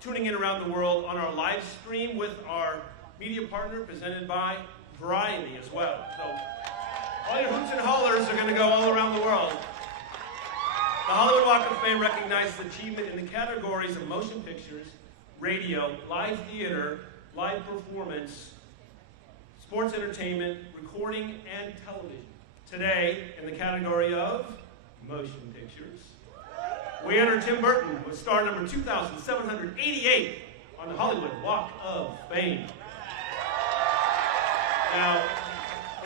tuning in around the world on our live stream with our media partner presented by Variety as well. So all your hoots and hollers are going to go all around the world. The Hollywood Walk of Fame recognizes achievement in the categories of motion pictures, radio, live theater, live performance, sports entertainment, recording, and television. Today, in the category of motion pictures, we enter Tim Burton with star number 2,788 on the Hollywood Walk of Fame. Now,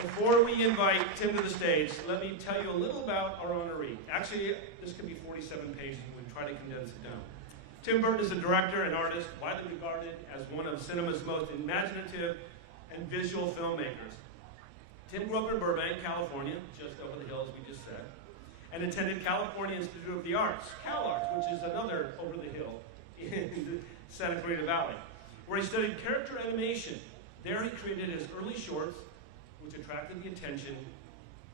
before we invite Tim to the stage, let me tell you a little about our honoree. Actually, this could be 47 pages, and we'll try to condense it down. Tim Burton is a director and artist widely regarded as one of cinema's most imaginative and visual filmmakers. Tim grew up in Burbank, California, just over the hill, as we just said, and attended California Institute of the Arts, CalArts, which is another over the hill in the Santa Clarita Valley, where he studied character animation. There he created his early shorts, which attracted the attention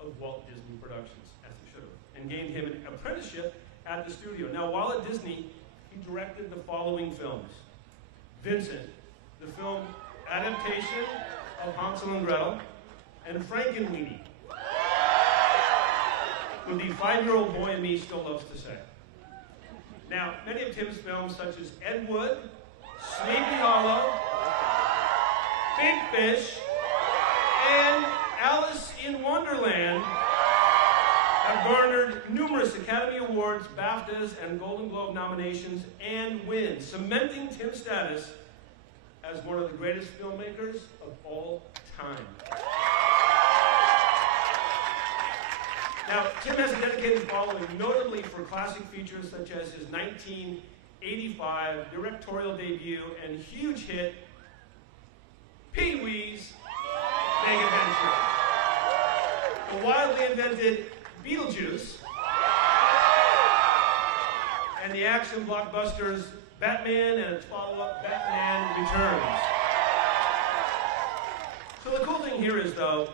of Walt Disney Productions, as he should have, and gained him an apprenticeship at the studio. Now, while at Disney, he directed the following films: Vincent, the film adaptation of Hansel and Gretel, and Frankenweenie, what the 5-year-old boy in me still loves to say. Now, many of Tim's films, such as Ed Wood, Sleepy Hollow, Big Fish, and Alice in Wonderland, have garnered numerous Academy Awards, BAFTAs, and Golden Globe nominations and wins, cementing Tim's status as one of the greatest filmmakers of all time. Now, Tim has a dedicated following, notably for classic features such as his 1985 directorial debut and huge hit, Pee-wee's Big Adventure. The wildly invented Beetlejuice, and the action blockbusters Batman and its follow-up, Batman Returns. So the cool thing here is, though,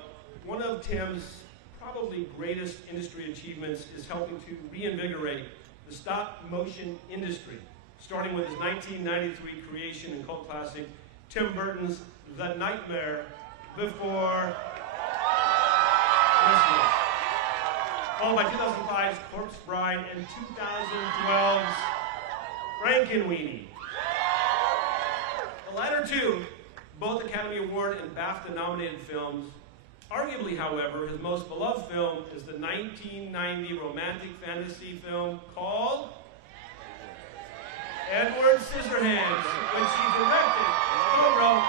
one of Tim's probably greatest industry achievements is helping to reinvigorate the stop-motion industry, starting with his 1993 creation and cult classic, Tim Burton's The Nightmare Before Christmas, followed by 2005's Corpse Bride and 2012's Frankenweenie. The latter two, both Academy Award and BAFTA-nominated films. Arguably, however, his most beloved film is the 1990 romantic fantasy film called Edward Scissorhands, which he directed, co-wrote,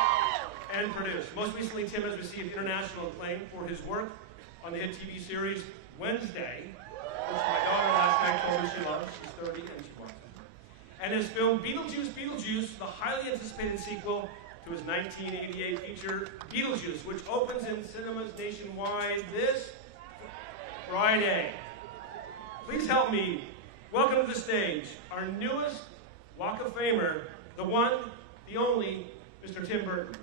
and produced. Most recently, Tim has received international acclaim for his work on the hit TV series Wednesday, which my daughter last night told me she loves. She's 30 and she watches it. And his film Beetlejuice Beetlejuice, the highly anticipated sequel to his 1988 feature Beetlejuice, which opens in cinemas nationwide this Friday. Please help me welcome to the stage our newest Walk of Famer, the one, the only, Mr. Tim Burton.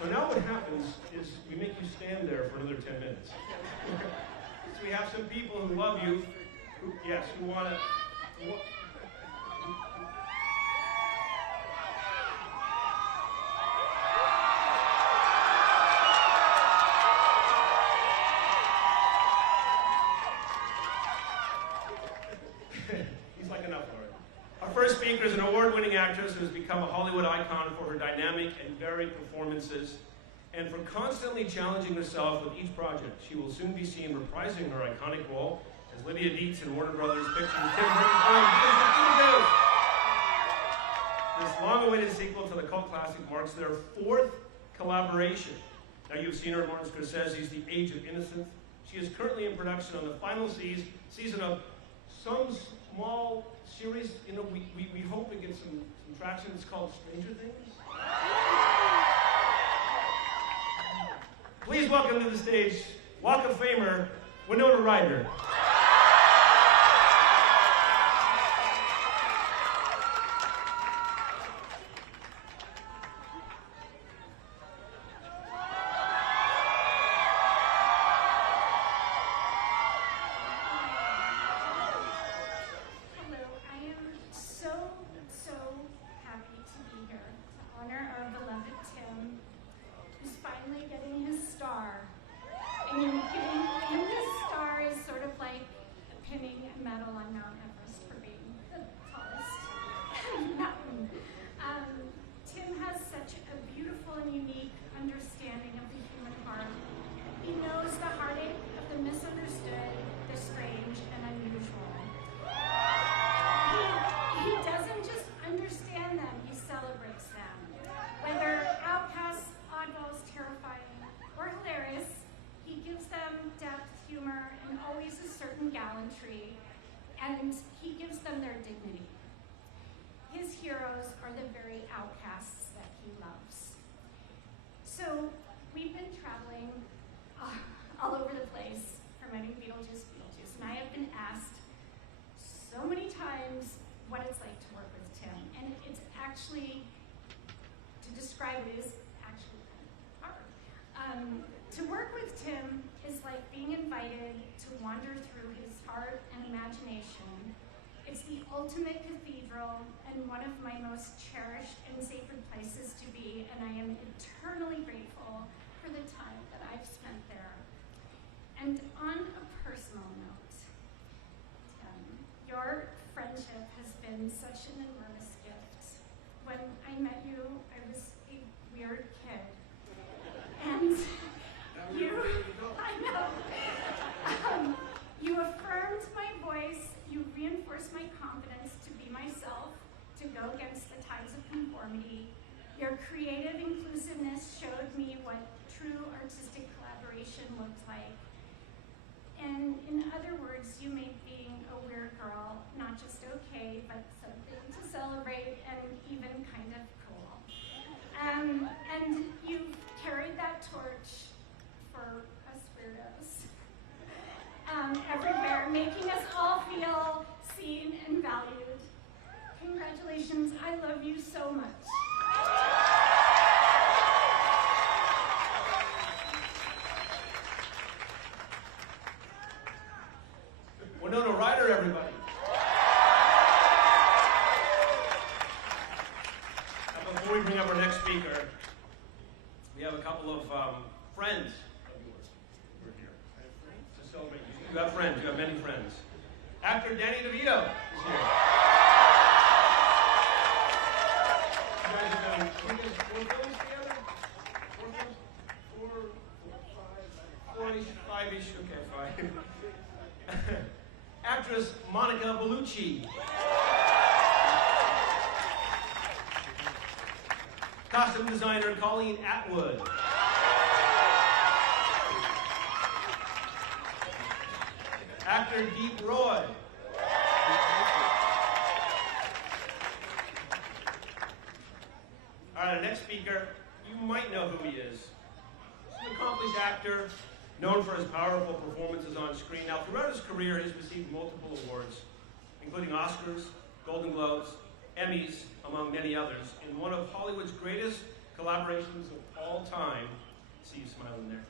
So now what happens is we make you stand there for another 10 minutes. So we have some people who love you, who want to... He's like enough already. Our first speaker is an award-winning actress who has become a Hollywood icon for her dynamic and varied performances, and for constantly challenging herself with each project. She will soon be seen reprising her iconic role as Lydia Dietz in Warner Brothers' picture Tim Burton's film Beetlejuice. This long-awaited sequel to the cult classic marks their 4th collaboration. Now, you've seen her in Martin Scorsese's The Age of Innocence. She is currently in production on the final season of some small series. You know, we hope it gets some traction. It's called Stranger Things. Please welcome to the stage Walk of Famer Winona Ryder. gallantry, and he gives them their dignity. His heroes are the very outcasts that he loves. So we've been traveling all over the place promoting Beetlejuice Beetlejuice, and I have been asked so many times what it's like to work with Tim, and it's actually, to describe it, is actually kind of hard. To work with Tim is like being invited to wander through his heart and imagination. It's the ultimate cathedral and one of my most cherished and sacred places to be, and I am eternally grateful for the time that I've spent there. And on a personal note, your friendship has been such an enormous gift. When I met you, I was a weird kid. And I know. You affirmed my voice, you reinforced my confidence to be myself, to go against the tides of conformity. Your creative inclusiveness showed me what true artistic collaboration looked like. And in other words, you made being a weird girl not just okay, but something to celebrate and even kind of cool. And you've carried that torch for us weirdos everywhere, making us all feel seen and valued. Congratulations, I love you so much. Winona Ryder, everybody. Now, before we bring up our next speaker, we have a couple of friends of yours who are here to celebrate you. You have friends. You have many friends. Actor Danny DeVito is here. You guys have done four films together? Four films? Four-ish? Five-ish? Okay, five. Actress Monica Bellucci. Costume designer Colleen Atwood. Actor Deep Roy. All right, our next speaker, you might know who he is. He's an accomplished actor, known for his powerful performances on screen. Now, throughout his career, he's received multiple awards, including Oscars, Golden Globes, Emmys, among many others, in one of Hollywood's greatest collaborations of all time. See you smiling there.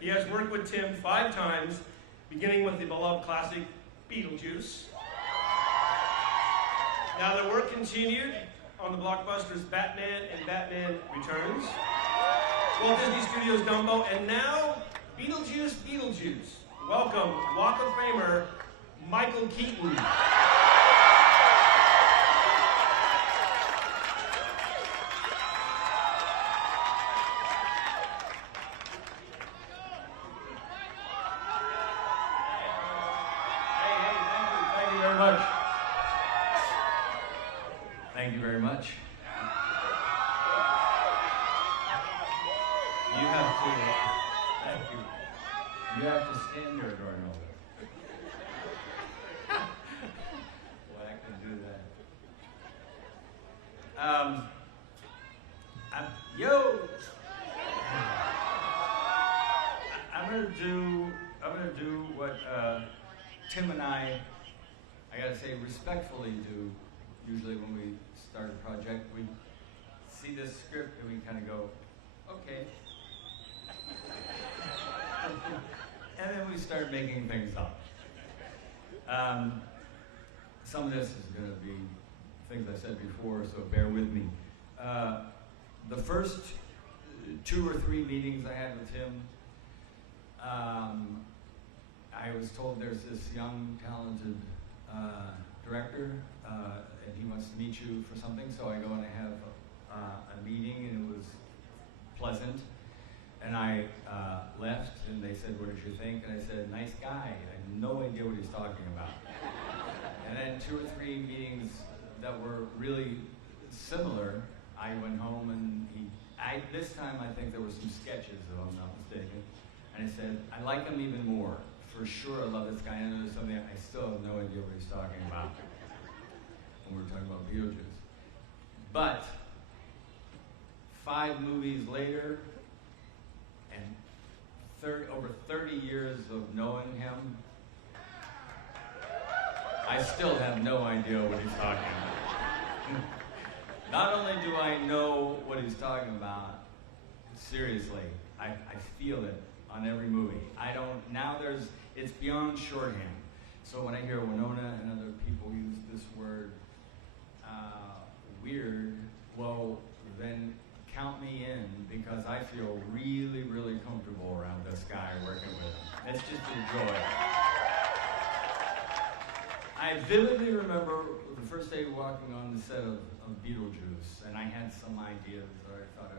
He has worked with Tim 5 times, beginning with the beloved classic Beetlejuice. Now, their work continued on the blockbusters Batman and Batman Returns, Walt Disney Studios' Dumbo, and now Beetlejuice Beetlejuice. Welcome, Walk of Famer, Michael Keaton. Thank you very much. You have to stand there during all this. Well, I can do that. I'm gonna do what Tim and I gotta say, respectfully do. Usually when we start a project, we see this script and we kind of go, okay. And then we start making things up. Some of this is going to be things I said before, so bear with me. The first 2 or 3 meetings I had with him, I was told there's this young, talented director, and he wants to meet you for something, so I go and I have a meeting, and it was pleasant. And I left, and they said, what did you think? And I said, nice guy. I had no idea what he's talking about. And then 2 or 3 meetings that were really similar, I went home, and this time I think there were some sketches, if I'm not mistaken. And I said, I like him even more for sure I love this guy. And there's something I still have no idea what he's talking about when we're talking about Beetlejuice. But 5 movies later, and over 30 years of knowing him, I still have no idea what he's talking about. Not only do I know what he's talking about, seriously, I feel it on every movie. It's beyond shorthand. So when I hear Winona and other people use this word, weird, well, then count me in, because I feel really, really comfortable around this guy, working with him. It's just a joy. I vividly remember the first day walking on the set of Beetlejuice, and I had some ideas that I thought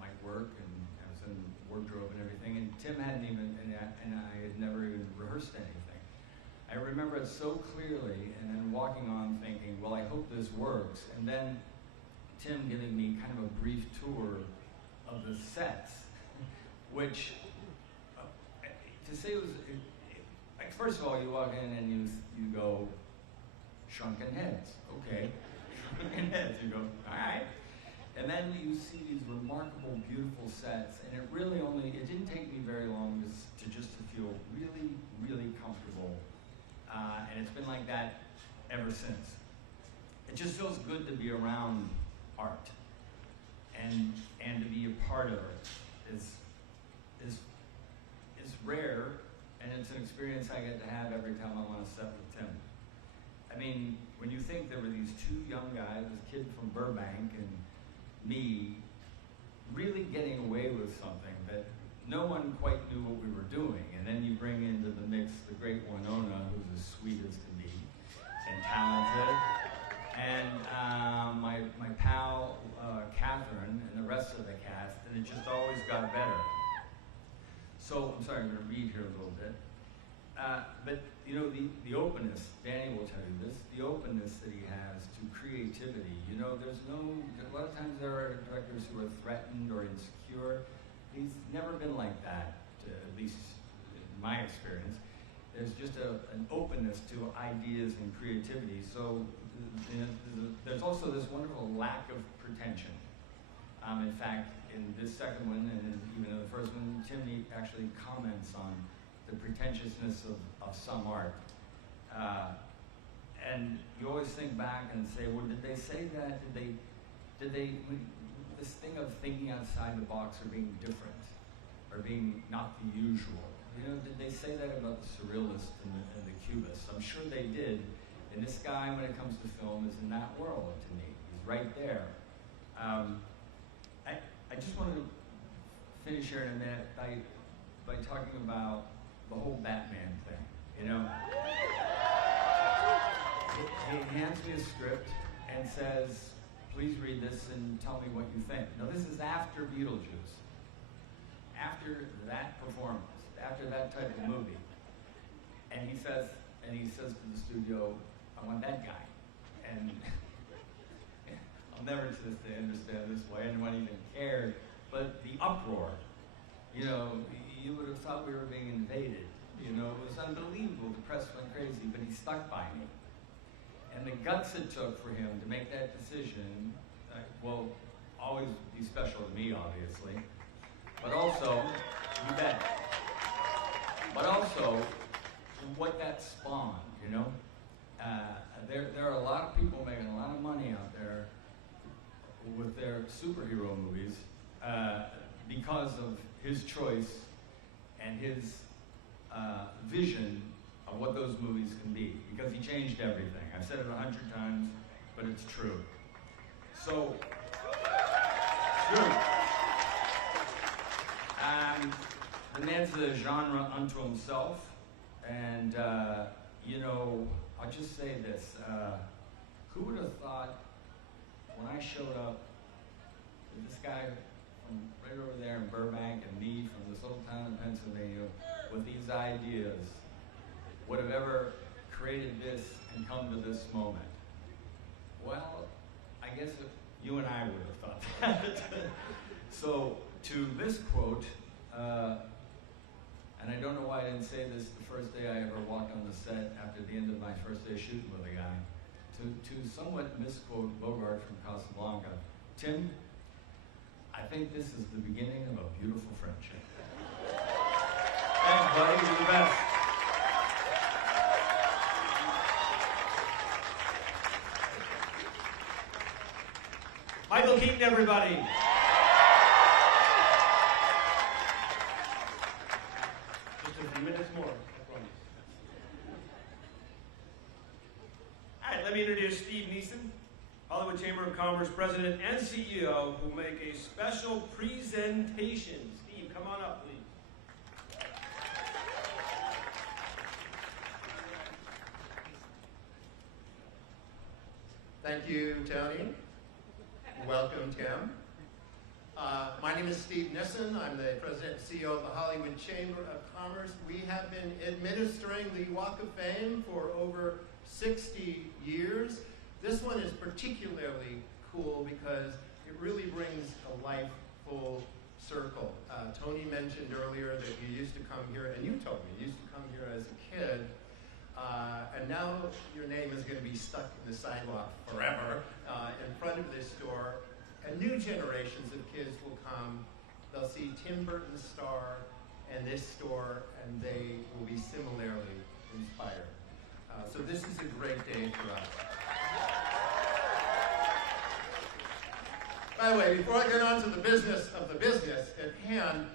might work, and I was in wardrobe and everything, and Tim hadn't even, and I had never even rehearsed anything. I remember it so clearly, and then walking on thinking, well, I hope this works, and then Tim giving me kind of a brief tour of the sets, which, to say it was, like, first of all, you walk in and you go, shrunken heads, okay, shrunken heads, you go, all right. And then you see these remarkable, beautiful sets, and it didn't take me very long to feel really, really comfortable. And it's been like that ever since. It just feels good to be around art, and to be a part of it is rare, and it's an experience I get to have every time I'm on a set with Tim. I mean, when you think there were these 2 young guys, this kid from Burbank and me, really getting away with something that no one quite knew what we were doing, and then you bring into the mix the great Winona, who's as sweet as can be, and talented, and my pal Catherine, and the rest of the cast, and it just always got better. So, I'm sorry, I'm going to read here a little bit. But, the openness, Danny will tell you this, the openness that he has to creativity. A lot of times there are directors who are threatened or insecure. He's never been like that, at least in my experience. There's just an openness to ideas and creativity. So, there's also this wonderful lack of pretension. In fact, in this second one, and even in the first one, Tim actually comments on the pretentiousness of some art. And you always think back and say, well, did they say that? Did they, this thing of thinking outside the box or being different, or being not the usual, did they say that about the surrealists and the cubists? I'm sure they did. And this guy, when it comes to film, is in that world to me. He's right there. I just wanted to finish here in a minute by talking about the whole Batman thing. He hands me a script and says, please read this and tell me what you think. Now, this is after Beetlejuice, after that performance, after that type of movie. And he says to the studio, I want that guy. And I'll never to this day understand this, why anyone even cared, but the uproar, you would have thought we were being invaded. It was unbelievable. The press went crazy, but he stuck by me. And the guts it took for him to make that decision will always be special to me, obviously. But also, you bet. But also, what that spawned, There are a lot of people making a lot of money out there with their superhero movies because of his choice and his vision of what those movies can be, because he changed everything. I've said it 100 times, but it's true. So, true. The man's a genre unto himself, and I'll just say this. Who would have thought when I showed up with this guy from right over there in Burbank and me from this little town in Pennsylvania with these ideas would have ever created this and come to this moment? Well, I guess you and I would have thought that. So, to this quote, And I don't know why I didn't say this the first day I ever walked on the set after the end of my first day shooting with a guy. To somewhat misquote Bogart from Casablanca, Tim, I think this is the beginning of a beautiful friendship. Thanks, buddy. You're the best. Michael Keaton, everybody. Just a few minutes more, I promise. All right, let me introduce Steve Neeson, Hollywood Chamber of Commerce President and CEO, who will make a special presentation. Steve, come on up, please. Thank you, Tony. Welcome, Tim. My name is Steve Nissen. I'm the President and CEO of the Hollywood Chamber of Commerce. We have been administering the Walk of Fame for over 60 years. This one is particularly cool because it really brings a life full circle. Tony mentioned earlier that you used to come here, and you told me you used to come here as a kid, and now your name is going to be stuck in the sidewalk forever in front of this store. And new generations of kids will come, they'll see Tim Burton's star and this store, and they will be similarly inspired. So this is a great day for us. By the way, before I get on to the business at hand,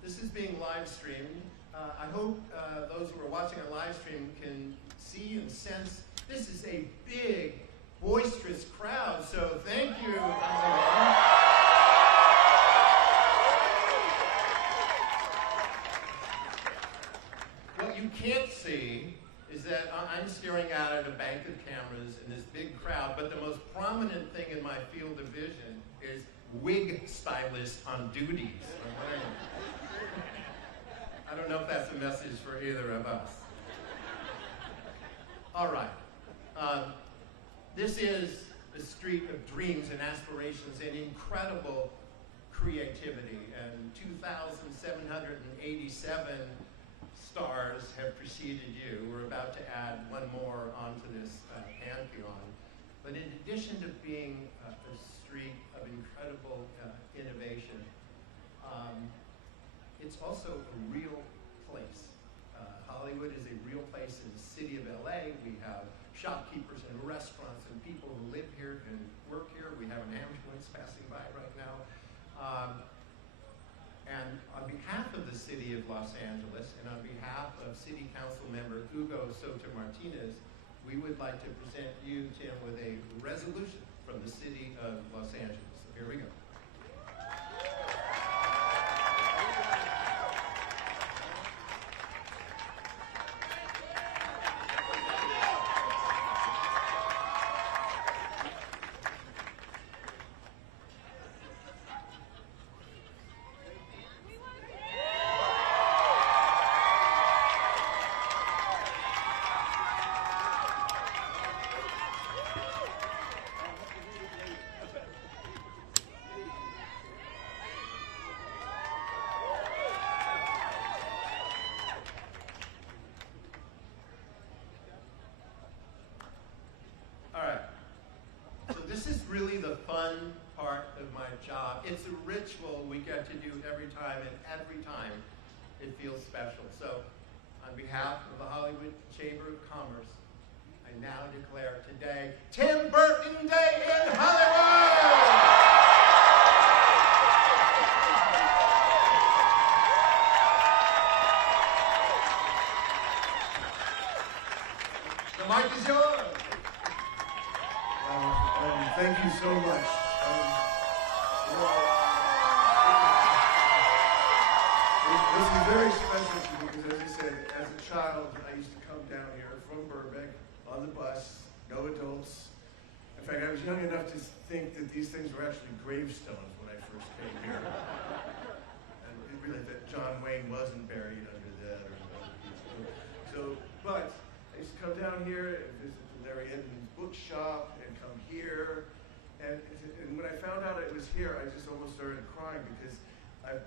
this is being live streamed. I hope those who are watching on live stream can see and sense this is a big, boisterous crowd, so thank you, everyone. What you can't see is that I'm staring out at a bank of cameras in this big crowd, but the most prominent thing in my field of vision is wig stylist on duties. I don't know if that's a message for either of us. All right. This is the street of dreams and aspirations and incredible creativity. And 2,787 stars have preceded you. We're about to add one more onto this pantheon. But in addition to being a street of incredible innovation, it's also a real place. Hollywood is a real place in the city of LA. We have shopkeepers and restaurants and people who live here and work here. We have an ambulance passing by right now. And on behalf of the city of Los Angeles and on behalf of City Council member Hugo Soto Martinez, we would like to present you, Tim, with a resolution from the city of Los Angeles. So here we go. Really the fun part of my job. It's a ritual we get to do every time, and every time it feels special. So on behalf of the Hollywood Chamber of Commerce, I now declare today Tim Burton Day in Hollywood! The mic is yours. Thank you so much. This is very special to me because, as I said, as a child, I used to come down here from Burbank on the bus, no adults. In fact, I was young enough to think that these things were actually gravestones when I first came here. And really that John Wayne wasn't buried under that or other people. But I used to come down here and visit the Larry Edmonds bookshop and come here. And when I found out it was here, I just almost started crying because I've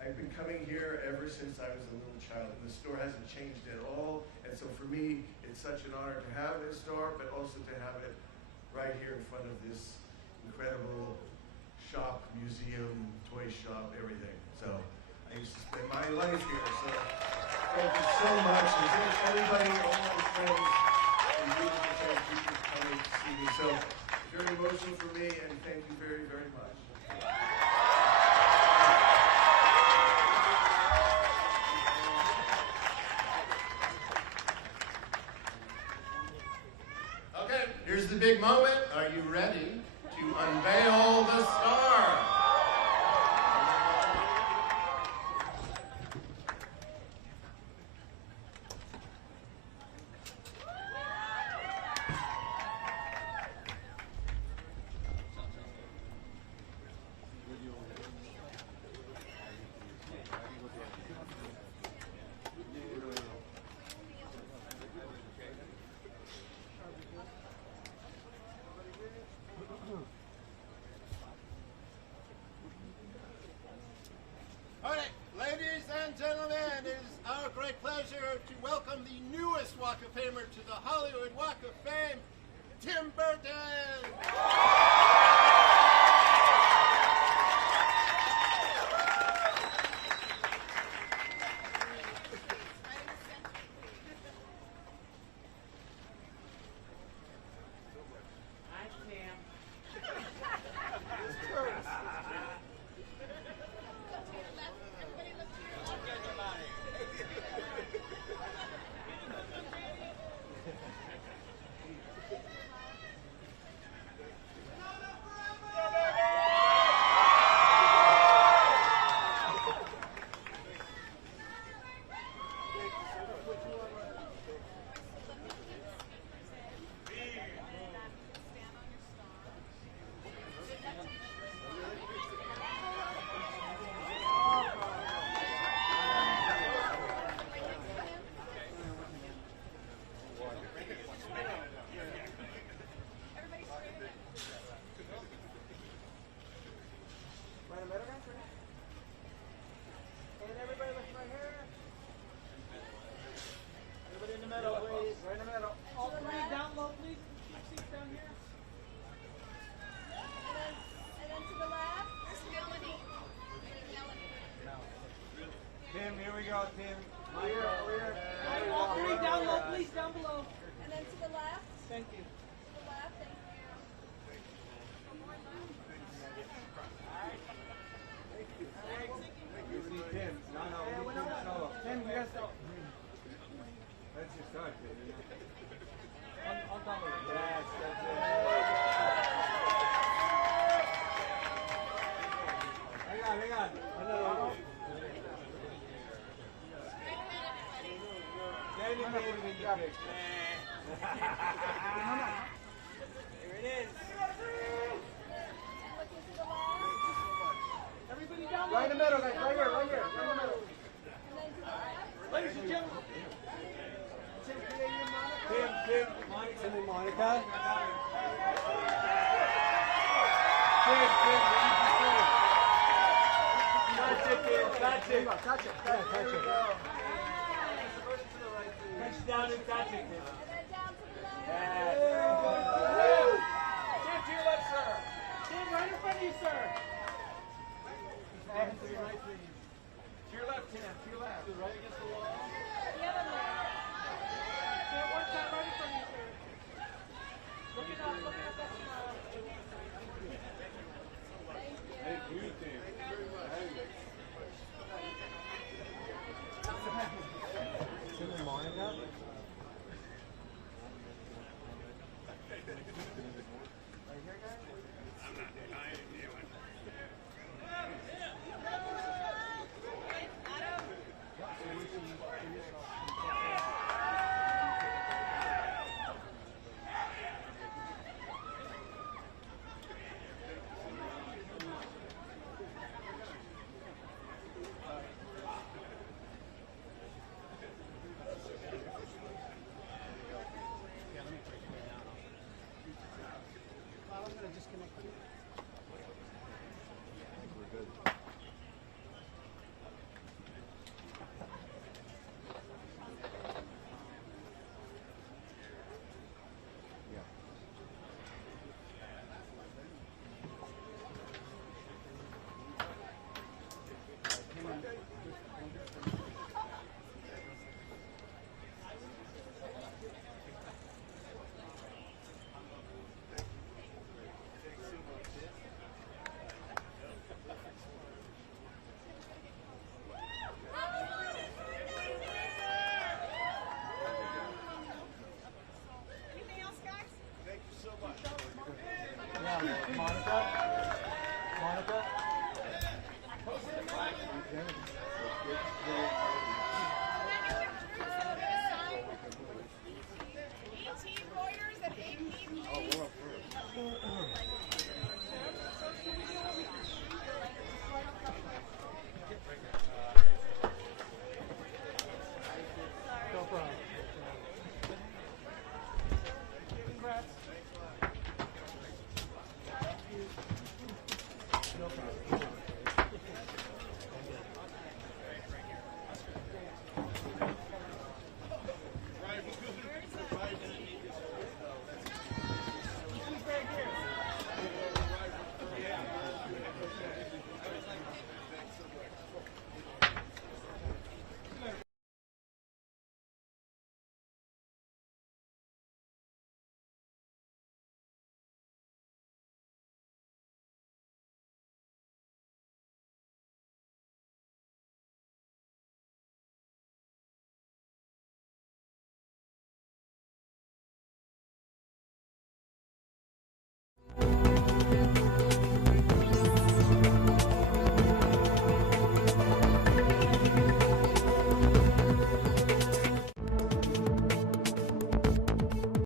I've been coming here ever since I was a little child, and the store hasn't changed at all. And so for me, it's such an honor to have a store, but also to have it right here in front of this incredible shop, museum, toy shop, everything. So I used to spend my life here. So thank you so much. And thank everybody, all my friends, and beautiful friends, people coming to see me. So very emotional for me, and thank you very, very much. Okay, here's the big moment. Are you ready to unveil the star? All right, ladies and gentlemen, it is our great pleasure to welcome the newest Walk of Famer to the Hollywood Walk of Fame, Tim Burton. Right in the middle, guys. Right here. Right in the middle. Ladies and gentlemen. Tim, Monica. Tim, touch it. Touch it. Touch down and touch it. Tim, to your left, sir. Tim, right in front of you, sir. To your right, please. To your left, Tim. To your left. Right against the wall. The other way. Tim, one side right in front of you, sir. Looking up that smile. Thank you, Tim. Tim and Monica. Right here, guys. Monica. Post in the front.